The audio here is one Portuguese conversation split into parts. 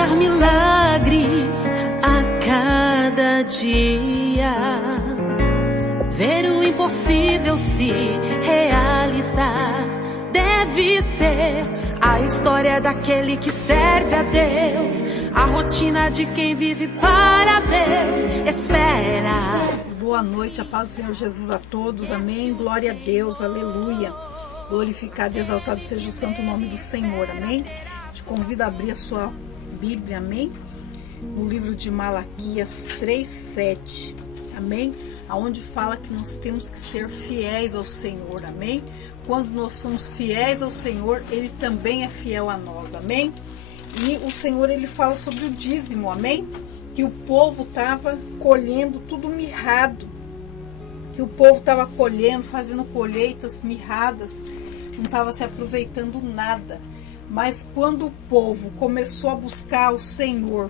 presenciar milagres a cada dia, ver o impossível se realizar. Deve ser a história daquele que serve a Deus, a rotina de quem vive para Deus. Espera. Boa noite, a paz do Senhor Jesus a todos, amém. Glória a Deus, aleluia. Glorificado e exaltado seja o santo nome do Senhor, amém. Te convido a abrir a sua Bíblia, amém, no livro de Malaquias 3:7, amém, aonde fala que nós temos que ser fiéis ao Senhor, amém. Quando nós somos fiéis ao Senhor, Ele também é fiel a nós, amém. E o Senhor, Ele fala sobre o dízimo, amém, que o povo estava colhendo tudo mirrado, que o povo estava colhendo, fazendo colheitas mirradas, não estava se aproveitando nada. Mas quando o povo começou a buscar o Senhor,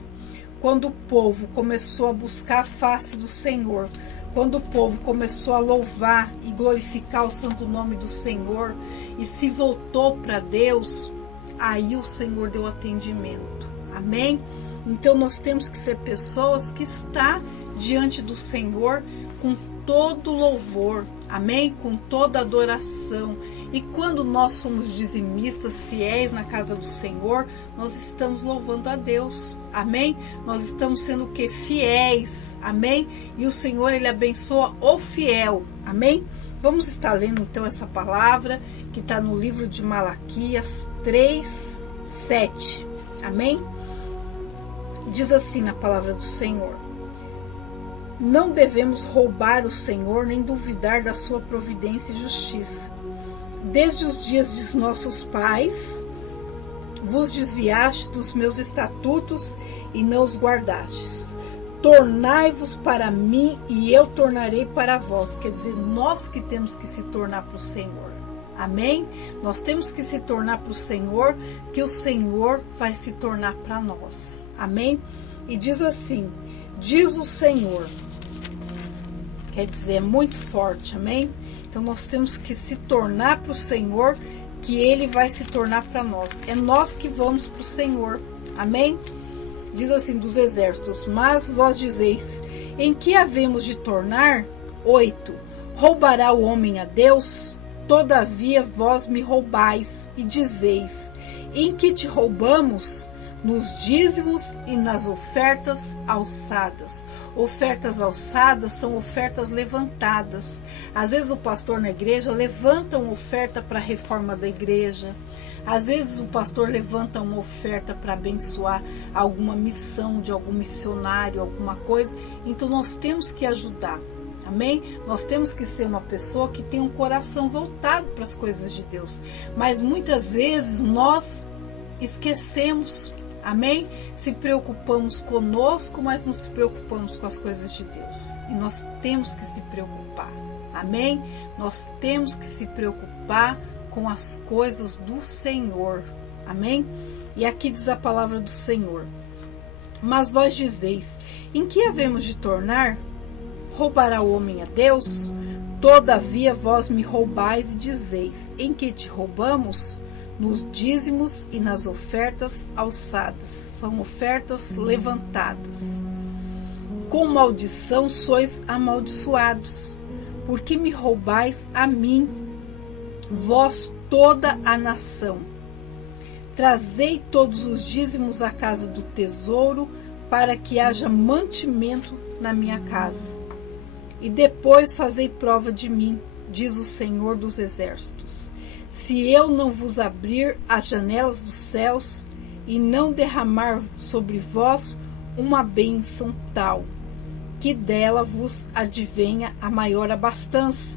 quando o povo começou a buscar a face do Senhor, quando o povo começou a louvar e glorificar o santo nome do Senhor e se voltou para Deus, aí o Senhor deu atendimento, amém? Então nós temos que ser pessoas que estão diante do Senhor com todo louvor, amém? Com toda adoração. E quando nós somos dizimistas fiéis na casa do Senhor, nós estamos louvando a Deus, amém? Nós estamos sendo o que? Fiéis, amém? E o Senhor, Ele abençoa o fiel, amém? Vamos estar lendo então essa palavra que está no livro de Malaquias 3:7, amém? Diz assim na palavra do Senhor: não devemos roubar o Senhor, nem duvidar da sua providência e justiça. Desde os dias de nossos pais, vos desviaste dos meus estatutos e não os guardastes. Tornai-vos para mim e eu tornarei para vós. Quer dizer, nós que temos que se tornar para o Senhor. Amém? Nós temos que se tornar para o Senhor, que o Senhor vai se tornar para nós. Amém? E diz assim, diz o Senhor. Quer dizer, é muito forte, amém? Então nós temos que se tornar para o Senhor, que Ele vai se tornar para nós. É nós que vamos para o Senhor, amém? Diz assim dos exércitos, mas vós dizeis, em que havemos de tornar? 8. Roubará o homem a Deus? Todavia vós me roubais e dizeis, em que te roubamos? Nos dízimos e nas ofertas alçadas. Ofertas alçadas são ofertas levantadas. Às vezes o pastor na igreja levanta uma oferta para a reforma da igreja. Às vezes o pastor levanta uma oferta para abençoar alguma missão de algum missionário, alguma coisa. Então nós temos que ajudar. Amém? Nós temos que ser uma pessoa que tem um coração voltado para as coisas de Deus. Mas muitas vezes nós esquecemos. Amém? Se preocupamos conosco, mas não se preocupamos com as coisas de Deus. E nós temos que se preocupar. Amém? Nós temos que se preocupar com as coisas do Senhor. Amém? E aqui diz a palavra do Senhor. Mas vós dizeis, em que havemos de tornar? Roubará o homem a Deus? Todavia vós me roubais e dizeis, em que te roubamos? Nos dízimos e nas ofertas alçadas. São ofertas levantadas. Com maldição sois amaldiçoados, porque me roubais a mim, vós toda a nação. Trazei todos os dízimos à casa do tesouro, para que haja mantimento na minha casa. E depois fazei prova de mim, diz o Senhor dos Exércitos. Se eu não vos abrir as janelas dos céus e não derramar sobre vós uma bênção tal, que dela vos advenha a maior abastança.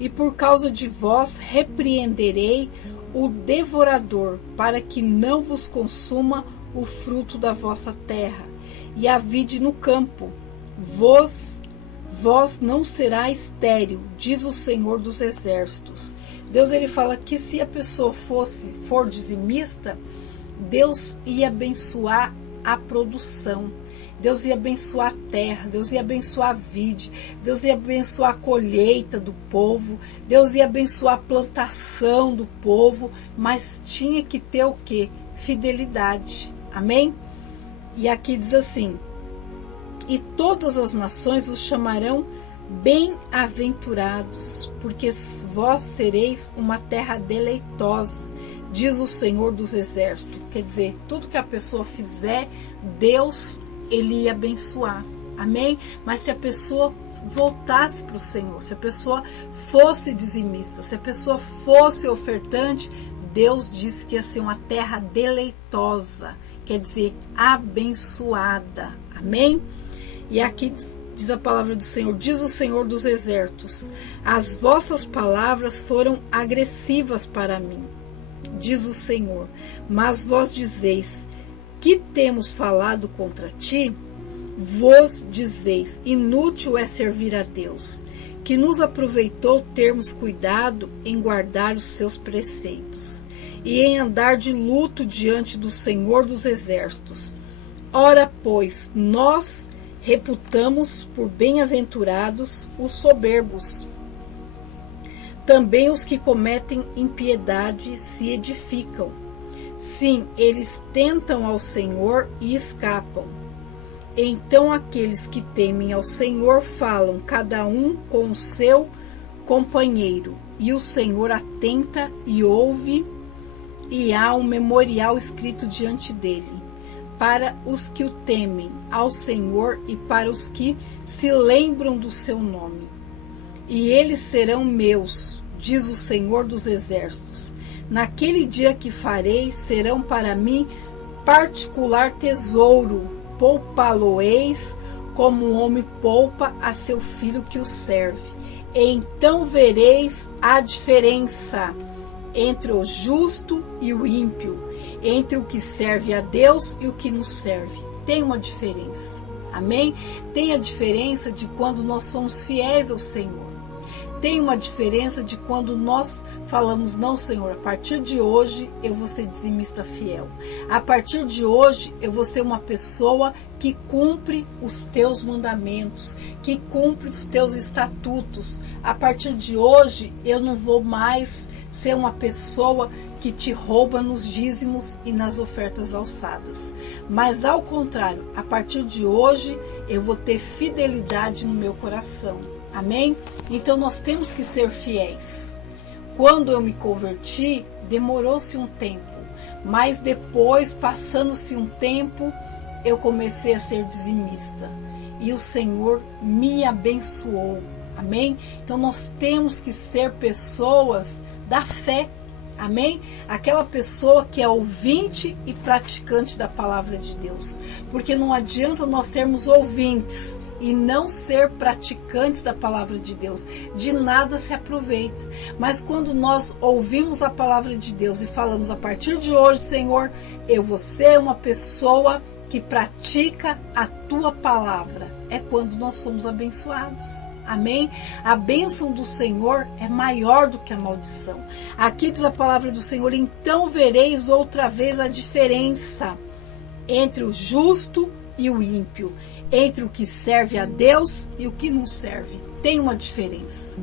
E por causa de vós repreenderei o devorador, para que não vos consuma o fruto da vossa terra, e a vide no campo. Vós não será estéril, diz o Senhor dos Exércitos. Deus, Ele fala que se a pessoa for dizimista, Deus ia abençoar a produção. Deus ia abençoar a terra, Deus ia abençoar a vide, Deus ia abençoar a colheita do povo, Deus ia abençoar a plantação do povo, mas tinha que ter o quê? Fidelidade. Amém? E aqui diz assim: e todas as nações os chamarão bem-aventurados, porque vós sereis uma terra deleitosa, diz o Senhor dos Exércitos. Quer dizer, tudo que a pessoa fizer, Deus, Ele ia abençoar. Amém? Mas se a pessoa voltasse para o Senhor, se a pessoa fosse dizimista, se a pessoa fosse ofertante, Deus disse que ia ser uma terra deleitosa, quer dizer, abençoada. Amém? E aqui diz a palavra do Senhor, diz o Senhor dos Exércitos: as vossas palavras foram agressivas para mim, diz o Senhor, mas vós dizeis: que temos falado contra ti? Vós dizeis: inútil é servir a Deus, que nos aproveitou termos cuidado em guardar os seus preceitos e em andar de luto diante do Senhor dos Exércitos. Ora, pois, nós reputamos por bem-aventurados os soberbos. Também os que cometem impiedade se edificam. Sim, eles tentam ao Senhor e escapam. Então aqueles que temem ao Senhor falam, cada um com o seu companheiro, e o Senhor atenta e ouve, e há um memorial escrito diante dele, para os que o temem ao Senhor e para os que se lembram do seu nome. E eles serão meus, diz o Senhor dos Exércitos. Naquele dia que farei, serão para mim particular tesouro, poupá-lo-eis como um homem poupa a seu filho que o serve. Então vereis a diferença entre o justo e o ímpio, entre o que serve a Deus e o que nos serve. Tem uma diferença. Amém? Tem a diferença de quando nós somos fiéis ao Senhor. Tem uma diferença de quando nós falamos, não, Senhor, a partir de hoje eu vou ser dizimista fiel. A partir de hoje eu vou ser uma pessoa que cumpre os teus mandamentos, que cumpre os teus estatutos. A partir de hoje eu não vou mais ser uma pessoa que te rouba nos dízimos e nas ofertas alçadas. Mas ao contrário, a partir de hoje eu vou ter fidelidade no meu coração. Amém? Então nós temos que ser fiéis. Quando eu me converti, demorou-se um tempo, mas depois, passando-se um tempo, eu comecei a ser dizimista e o Senhor me abençoou. Amém? Então nós temos que ser pessoas da fé. Amém? Aquela pessoa que é ouvinte e praticante da palavra de Deus. Porque não adianta nós sermos ouvintes e não ser praticantes da palavra de Deus. De nada se aproveita. Mas quando nós ouvimos a palavra de Deus e falamos, a partir de hoje, Senhor, eu vou ser uma pessoa que pratica a tua palavra, é quando nós somos abençoados. Amém? A bênção do Senhor é maior do que a maldição. Aqui diz a palavra do Senhor: então vereis outra vez a diferença entre o justo e o ímpio, entre o que serve a Deus e o que não serve. Tem uma diferença.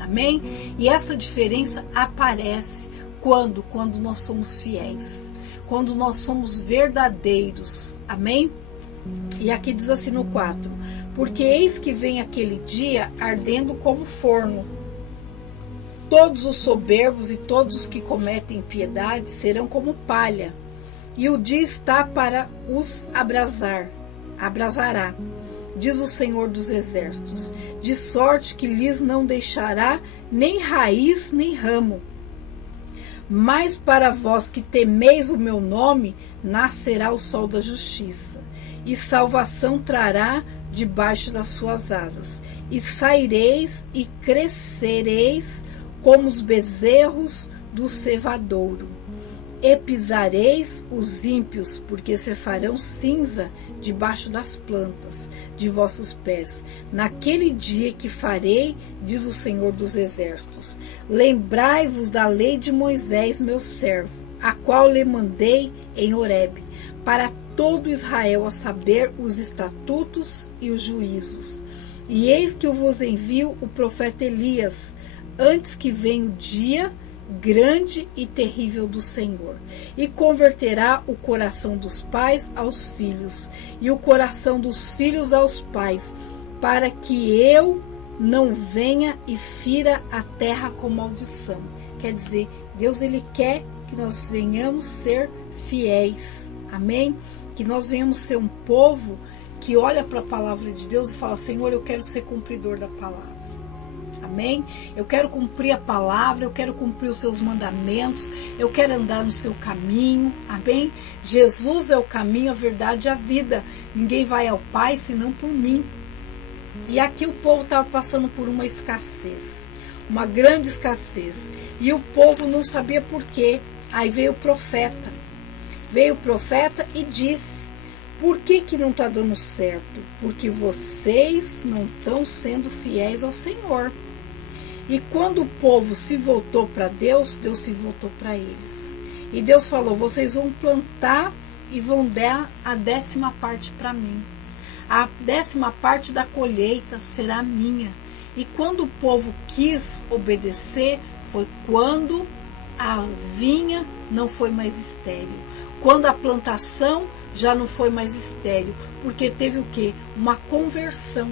Amém? E essa diferença aparece quando nós somos fiéis, quando nós somos verdadeiros. Amém? E aqui diz assim no 4: porque eis que vem aquele dia ardendo como forno. Todos os soberbos e todos os que cometem impiedade serão como palha, e o dia está para os abrasará, diz o Senhor dos Exércitos, de sorte que lhes não deixará nem raiz nem ramo. Mas para vós que temeis o meu nome, nascerá o sol da justiça, e salvação trará debaixo das suas asas, e saireis e crescereis como os bezerros do cevadouro, e pisareis os ímpios, porque se farão cinza debaixo das plantas de vossos pés. Naquele dia que farei, diz o Senhor dos Exércitos, lembrai-vos da lei de Moisés, meu servo, a qual lhe mandei em Horebe, para todo Israel, a saber, os estatutos e os juízos. E eis que eu vos envio o profeta Elias, antes que venha o dia grande e terrível do Senhor, e converterá o coração dos pais aos filhos, e o coração dos filhos aos pais, para que eu não venha e fira a terra com maldição. Quer dizer, Deus ele quer que nós venhamos ser fiéis, amém? Que nós venhamos ser um povo que olha para a palavra de Deus e fala: Senhor, eu quero ser cumpridor da palavra. Amém? Eu quero cumprir a palavra, eu quero cumprir os seus mandamentos, eu quero andar no seu caminho. Amém? Jesus é o caminho, a verdade e a vida. Ninguém vai ao Pai senão por mim. E aqui o povo estava passando por uma escassez, uma grande escassez. E o povo não sabia por quê. Aí veio o profeta. Veio o profeta e disse: por que não está dando certo? Porque vocês não estão sendo fiéis ao Senhor. E quando o povo se voltou para Deus, Deus se voltou para eles. E Deus falou: vocês vão plantar e vão dar a 10ª parte para mim. A 10ª parte da colheita será minha. E quando o povo quis obedecer, foi quando a vinha não foi mais estéril. Quando a plantação já não foi mais estéril. Porque teve o quê? Uma conversão.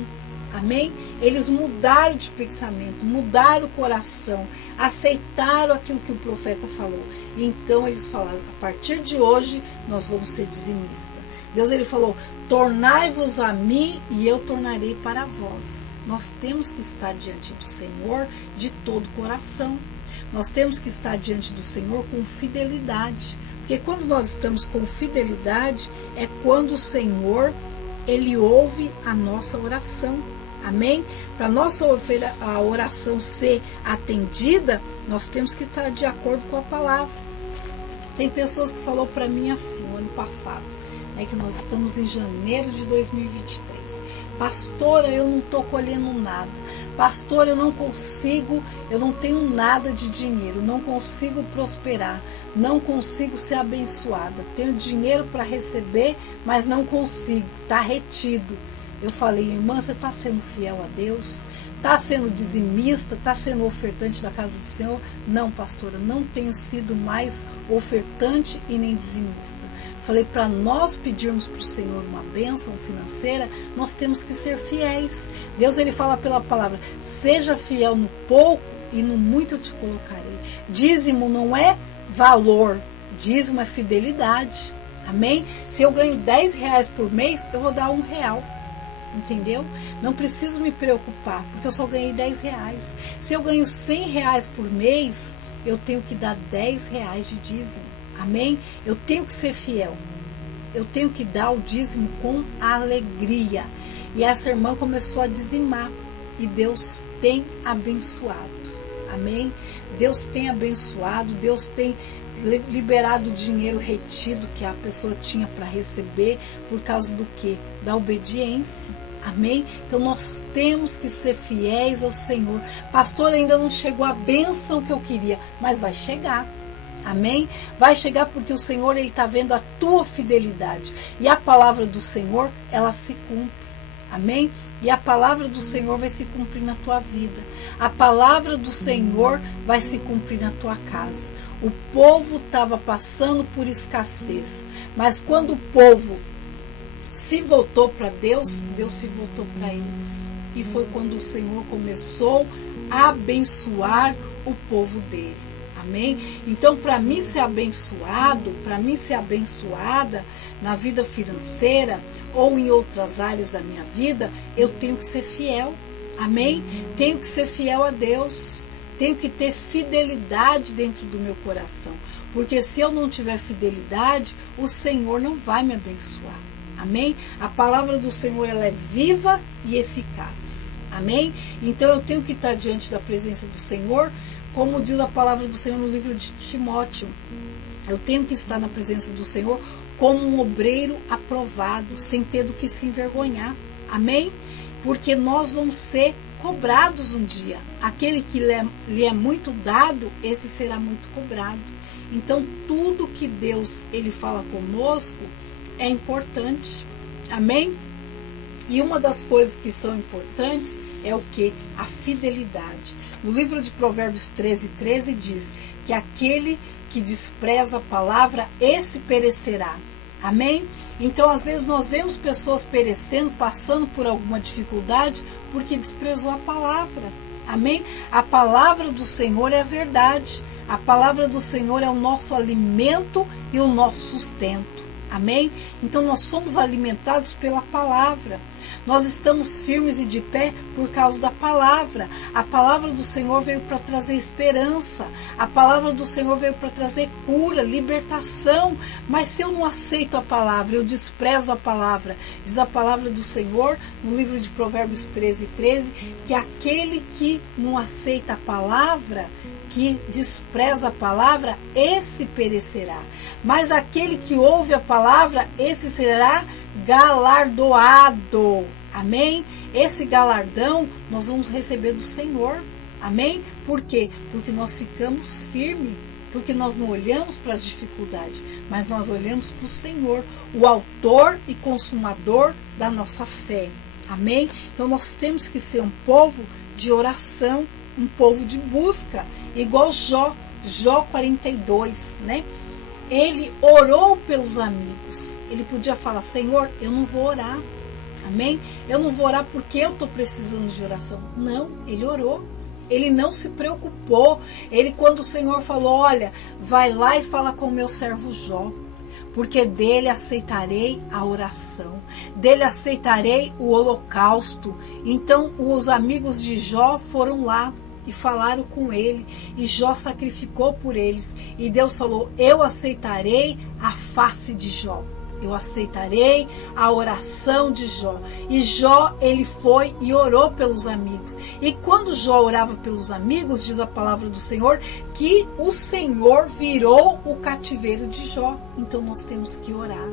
Amém? Eles mudaram de pensamento, mudaram o coração, aceitaram aquilo que o profeta falou. E então eles falaram: a partir de hoje nós vamos ser dizimistas. Deus ele falou: tornai-vos a mim e eu tornarei para vós. Nós temos que estar diante do Senhor de todo o coração. Nós temos que estar diante do Senhor com fidelidade. Porque quando nós estamos com fidelidade, é quando o Senhor ele ouve a nossa oração. Amém? Para a nossa oração ser atendida, nós temos que estar de acordo com a palavra. Tem pessoas que falaram para mim assim, no ano passado, né, que nós estamos em janeiro de 2023. Pastora, eu não estou colhendo nada. Pastora, eu não consigo, eu não tenho nada de dinheiro, não consigo prosperar, não consigo ser abençoada. Tenho dinheiro para receber, mas não consigo, está retido. Eu falei: irmã, você está sendo fiel a Deus? Está sendo dizimista? Está sendo ofertante da casa do Senhor? Não, pastora, não tenho sido mais ofertante e nem dizimista. Falei: para nós pedirmos para o Senhor uma bênção financeira, nós temos que ser fiéis. Deus ele fala pela palavra: seja fiel no pouco e no muito eu te colocarei. Dízimo não é valor, dízimo é fidelidade. Amém? Se eu ganho R$10 por mês, eu vou dar R$1. Entendeu? Não preciso me preocupar, porque eu só ganhei R$10. Se eu ganho R$100 por mês, eu tenho que dar R$10 de dízimo. Amém? Eu tenho que ser fiel. Eu tenho que dar o dízimo com alegria. E essa irmã começou a dizimar. E Deus tem abençoado. Amém? Deus tem abençoado. Deus tem liberado o dinheiro retido que a pessoa tinha para receber. Por causa do quê? Da obediência. Amém? Então nós temos que ser fiéis ao Senhor. Pastor, ainda não chegou a bênção que eu queria, mas vai chegar. Amém? Vai chegar porque o Senhor ele está vendo a tua fidelidade. E a palavra do Senhor, ela se cumpre. Amém? E a palavra do Senhor vai se cumprir na tua vida. A palavra do Senhor vai se cumprir na tua casa. O povo estava passando por escassez. Mas quando o povo se voltou para Deus, Deus se voltou para eles. E foi quando o Senhor começou a abençoar o povo dele. Amém? Então, para mim ser abençoado, para mim ser abençoada na vida financeira ou em outras áreas da minha vida, eu tenho que ser fiel. Amém? Tenho que ser fiel a Deus. Tenho que ter fidelidade dentro do meu coração. Porque se eu não tiver fidelidade, o Senhor não vai me abençoar. Amém? A palavra do Senhor ela é viva e eficaz. Amém? Então eu tenho que estar diante da presença do Senhor, como diz a palavra do Senhor no livro de Timóteo. Eu tenho que estar na presença do Senhor como um obreiro aprovado, sem ter do que se envergonhar. Amém? Porque nós vamos ser cobrados um dia. Aquele que lhe é muito dado, esse será muito cobrado. Então tudo que Deus ele fala conosco é importante. Amém? E uma das coisas que são importantes é o que? A fidelidade. No livro de Provérbios 13:13 diz que aquele que despreza a palavra, esse perecerá. Amém? Então, às vezes, nós vemos pessoas perecendo, passando por alguma dificuldade, porque desprezou a palavra. Amém? A palavra do Senhor é a verdade. A palavra do Senhor é o nosso alimento e o nosso sustento. Amém? Então, nós somos alimentados pela palavra. Nós estamos firmes e de pé por causa da palavra. A palavra do Senhor veio para trazer esperança. A palavra do Senhor veio para trazer cura, libertação. Mas se eu não aceito a palavra, eu desprezo a palavra. Diz a palavra do Senhor no livro de Provérbios 13:13, que aquele que não aceita a palavra, que despreza a palavra, esse perecerá. Mas aquele que ouve a palavra, esse será galardoado. Amém? Esse galardão nós vamos receber do Senhor. Amém? Por quê? Porque nós ficamos firmes. Porque nós não olhamos para as dificuldades, mas nós olhamos para o Senhor, o autor e consumador da nossa fé. Amém? Então nós temos que ser um povo de oração, um povo de busca, igual Jó 42, né? Ele orou pelos amigos. Ele podia falar: Senhor, eu não vou orar. Amém? Eu não vou orar porque eu estou precisando de oração. Não, ele orou. Ele não se preocupou. Ele, quando o Senhor falou: olha, vai lá e fala com o meu servo Jó, porque dele aceitarei a oração, dele aceitarei o holocausto. Então os amigos de Jó foram lá e falaram com ele, e Jó sacrificou por eles, e Deus falou: eu aceitarei a face de Jó, eu aceitarei a oração de Jó. E Jó, ele foi e orou pelos amigos, e quando Jó orava pelos amigos, diz a palavra do Senhor, que o Senhor virou o cativeiro de Jó. Então nós temos que orar.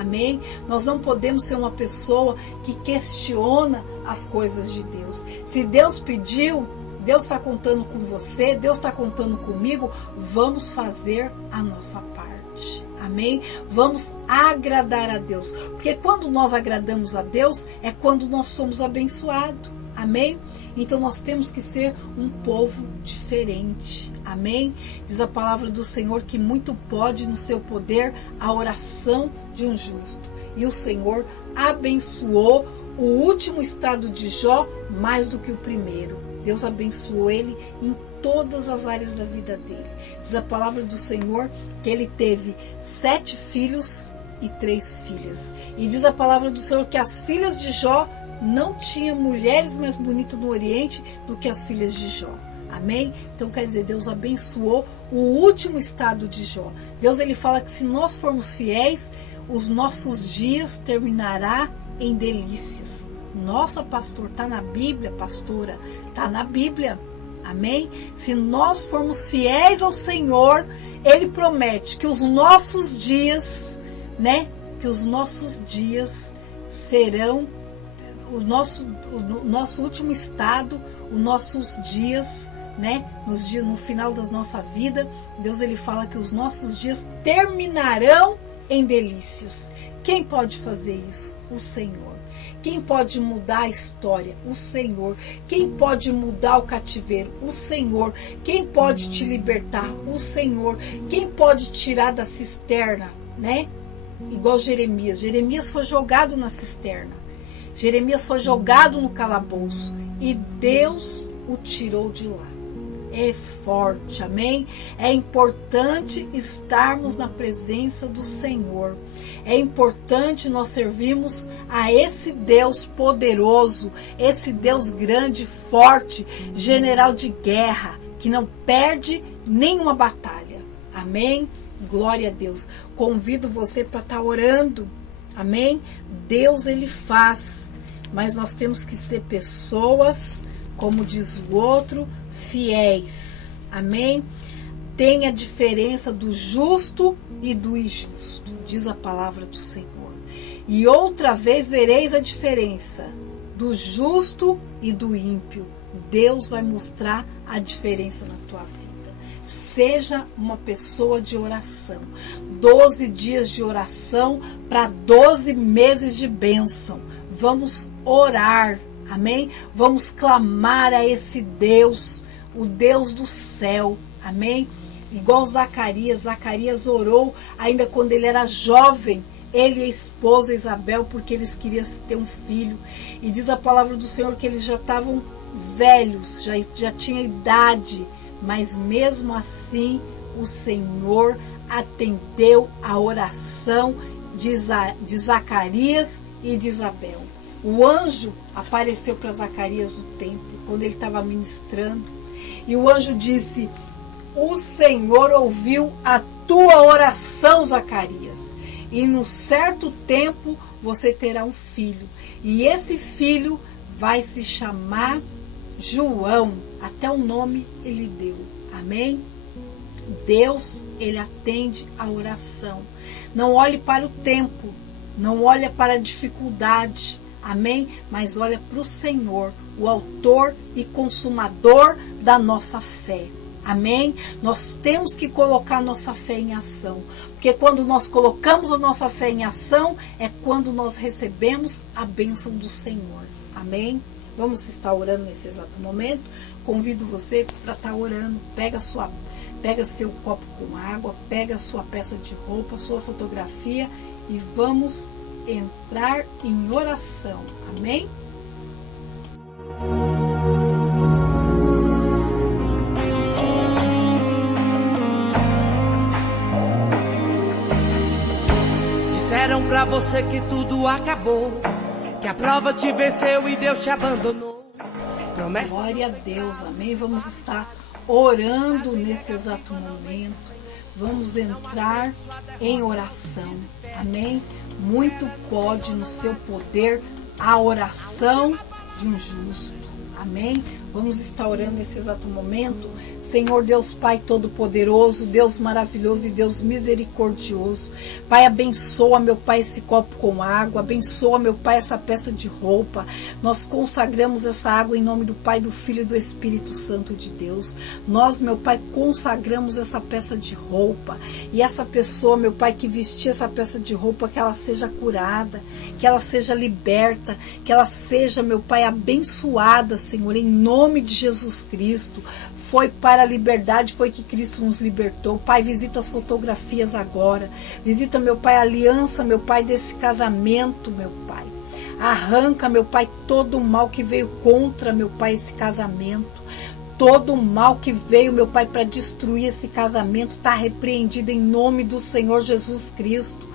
Amém? Nós não podemos ser uma pessoa que questiona as coisas de Deus. Se Deus pediu, Deus está contando com você, Deus está contando comigo, vamos fazer a nossa parte. Amém? Vamos agradar a Deus. Porque quando nós agradamos a Deus, é quando nós somos abençoados. Amém? Então nós temos que ser um povo diferente. Amém? Diz a palavra do Senhor que muito pode no seu poder a oração de um justo. E o Senhor abençoou o último estado de Jó mais do que o primeiro. Deus abençoou ele em todas as áreas da vida dele. Diz a palavra do Senhor que ele teve 7 filhos e 3 filhas. E diz a palavra do Senhor que as filhas de Jó não tinham mulheres mais bonitas no Oriente do que as filhas de Jó. Amém? Então quer dizer, Deus abençoou o último estado de Jó. Deus, ele fala que se nós formos fiéis, os nossos dias terminará em delícias. Nossa, pastor, está na Bíblia, pastora, está na Bíblia. Amém? Se nós formos fiéis ao Senhor, ele promete que os nossos dias, né? Que os nossos dias serão o nosso último estado, os nossos dias, né? No final da nossa vida, Deus, ele fala que os nossos dias terminarão em delícias. Quem pode fazer isso? O Senhor. Quem pode mudar a história? O Senhor. Quem pode mudar o cativeiro? O Senhor. Quem pode te libertar? O Senhor. Quem pode tirar da cisterna, né? Igual Jeremias. Jeremias foi jogado na cisterna. Jeremias foi jogado no calabouço e Deus o tirou de lá. É forte, amém? É importante estarmos na presença do Senhor. É importante nós servirmos a esse Deus poderoso, esse Deus grande, forte, general de guerra, que não perde nenhuma batalha. Amém? Glória a Deus. Convido você para estar orando. Amém? Deus, ele faz. Mas nós temos que ser pessoas, como diz o outro, fiéis. Amém? Tem a diferença do justo e do injusto, diz a palavra do Senhor. E outra vez vereis a diferença do justo e do ímpio. Deus vai mostrar a diferença na tua vida. Seja uma pessoa de oração. 12 dias de oração para 12 meses de bênção. vamos orar, amém? Vamos clamar a esse Deus, o Deus do céu, amém? Igual Zacarias orou ainda quando ele era jovem, ele e a esposa Isabel, porque eles queriam ter um filho. E diz a palavra do Senhor que eles já estavam velhos, já tinha idade, mas mesmo assim o Senhor atendeu a oração de Zacarias e de Isabel. O anjo apareceu para Zacarias no templo, quando ele estava ministrando, e o anjo disse: o Senhor ouviu a tua oração, Zacarias, e no certo tempo você terá um filho, e esse filho vai se chamar João, até o nome ele deu, amém? Deus, ele atende a oração. Não olhe para o tempo, não olhe para a dificuldade, amém? Mas olha para o Senhor, o autor e consumador da nossa fé. Amém? Nós temos que colocar nossa fé em ação. Porque quando nós colocamos a nossa fé em ação, é quando nós recebemos a bênção do Senhor. Amém? Vamos estar orando nesse exato momento. Convido você para estar orando. Pega seu copo com água, pega sua peça de roupa, sua fotografia e vamos entrar em oração. Amém? Disseram pra você que tudo acabou, que a prova te venceu e Deus te abandonou. Promessa. Glória a Deus, amém? Vamos estar orando nesse exato momento. Vamos entrar em oração, amém? Muito pode no seu poder a oração de um justo, amém? Vamos estar orando nesse exato momento. Senhor Deus Pai Todo-Poderoso, Deus maravilhoso e Deus misericordioso. Pai, abençoa, meu Pai, esse copo com água. Abençoa, meu Pai, essa peça de roupa. Nós consagramos essa água em nome do Pai, do Filho e do Espírito Santo de Deus. Nós, meu Pai, consagramos essa peça de roupa. E essa pessoa, meu Pai, que vestir essa peça de roupa, que ela seja curada, que ela seja liberta, que ela seja, meu Pai, abençoada, Senhor, em nome de Jesus Cristo. Foi para a liberdade, foi que Cristo nos libertou. Pai, visita as fotografias agora. Visita, meu Pai, a aliança, meu Pai, desse casamento, meu Pai. Arranca, meu Pai, todo o mal que veio contra, meu Pai, esse casamento. Todo o mal que veio, meu Pai, para destruir esse casamento está repreendido em nome do Senhor Jesus Cristo.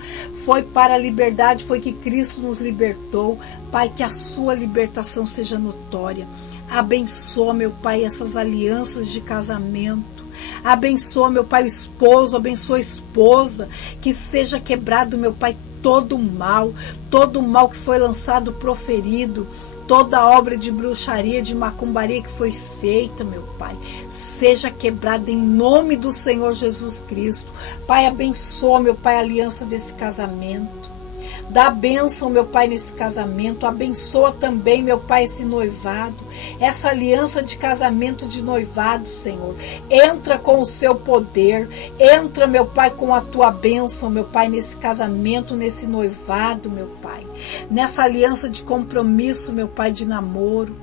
Foi para a liberdade, foi que Cristo nos libertou. Pai, que a sua libertação seja notória. Abençoa, meu Pai, essas alianças de casamento. Abençoa, meu Pai, o esposo, abençoa a esposa. Que seja quebrado, meu Pai, todo o mal que foi lançado, proferido. Toda obra de bruxaria, de macumbaria que foi feita, meu Pai, seja quebrada em nome do Senhor Jesus Cristo. Pai, abençoa, meu Pai, a aliança desse casamento. Dá a bênção, meu Pai, nesse casamento. Abençoa também, meu Pai, esse noivado. Essa aliança de casamento, de noivado, Senhor. Entra com o seu poder. Entra, meu Pai, com a tua bênção, meu Pai, nesse casamento, nesse noivado, meu Pai. Nessa aliança de compromisso, meu Pai, de namoro.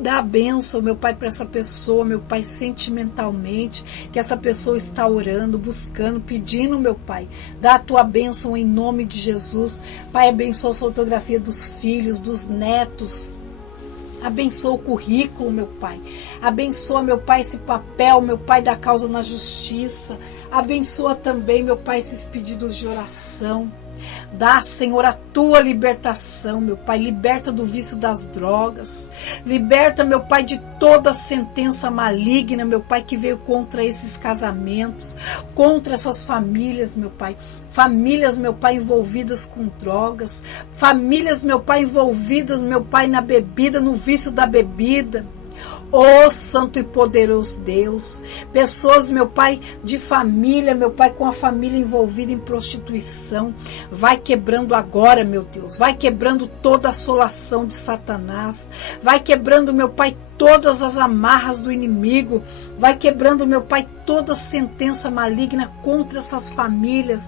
Dá a bênção, meu Pai, para essa pessoa, meu Pai, sentimentalmente, que essa pessoa está orando, buscando, pedindo, meu Pai. Dá a tua bênção em nome de Jesus. Pai, abençoa a fotografia dos filhos, dos netos. Abençoa o currículo, meu Pai. Abençoa, meu Pai, esse papel, meu Pai, da causa na justiça. Abençoa também, meu Pai, esses pedidos de oração. Dá, Senhor, a tua libertação, meu Pai. Liberta do vício das drogas. Liberta, meu Pai, de toda a sentença maligna, meu Pai, que veio contra esses casamentos, contra essas famílias, meu Pai. Famílias, meu Pai, envolvidas com drogas. Famílias, meu Pai, envolvidas, meu Pai, na bebida, no vício da bebida. Ó santo e poderoso Deus, pessoas, meu Pai, de família, meu Pai, com a família envolvida em prostituição, vai quebrando agora, meu Deus, vai quebrando toda a assolação de Satanás, vai quebrando, meu Pai, todas as amarras do inimigo, vai quebrando, meu Pai, toda sentença maligna contra essas famílias,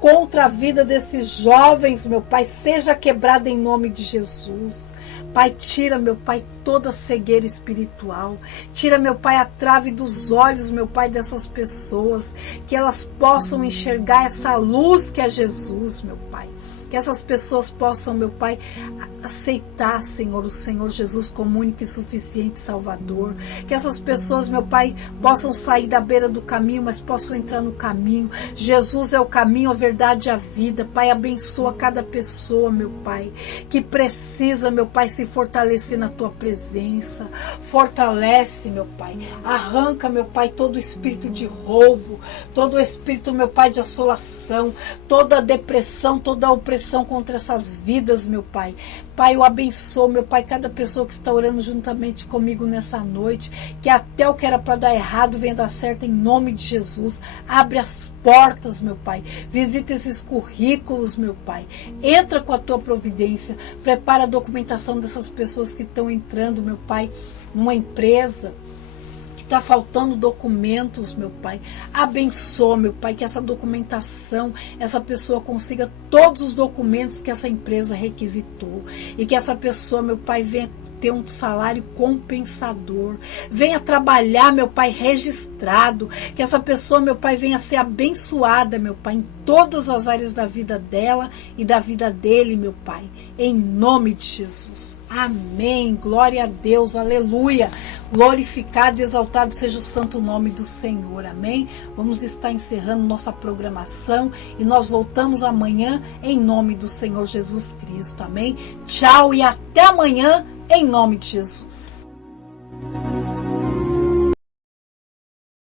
contra a vida desses jovens, meu Pai, seja quebrada em nome de Jesus. Pai, tira, meu Pai, toda a cegueira espiritual. Tira, meu Pai, a trave dos olhos, meu Pai, dessas pessoas. Que elas possam enxergar essa luz que é Jesus, meu Pai. Que essas pessoas possam, meu Pai, aceitar, Senhor, o Senhor Jesus como único e suficiente Salvador. Que essas pessoas, meu Pai, possam sair da beira do caminho, mas possam entrar no caminho. Jesus é o caminho, a verdade e a vida. Pai, abençoa cada pessoa, meu Pai, que precisa, meu Pai, se fortalecer na Tua presença. Fortalece, meu Pai. Arranca, meu Pai, todo o espírito de roubo, todo o espírito, meu Pai, de assolação, toda a depressão, toda a opressão contra essas vidas, meu Pai. Pai, eu abençoo, meu Pai, cada pessoa que está orando juntamente comigo nessa noite, que até o que era para dar errado venha dar certo em nome de Jesus. Abre as portas, meu Pai. Visita esses currículos, meu Pai. Entra com a Tua providência. Prepara a documentação dessas pessoas que estão entrando, meu Pai, numa empresa. Está faltando documentos, meu Pai. Abençoa, meu Pai, que essa documentação, essa pessoa consiga todos os documentos que essa empresa requisitou. E que essa pessoa, meu Pai, venha ter um salário compensador. Venha trabalhar, meu Pai, registrado. Que essa pessoa, meu Pai, venha ser abençoada, meu Pai, em todas as áreas da vida dela e da vida dele, meu Pai. Em nome de Jesus. Amém. Glória a Deus. Aleluia. Glorificado e exaltado seja o santo nome do Senhor. Amém. Vamos estar encerrando nossa programação e nós voltamos amanhã em nome do Senhor Jesus Cristo. Amém. Tchau e até amanhã em nome de Jesus.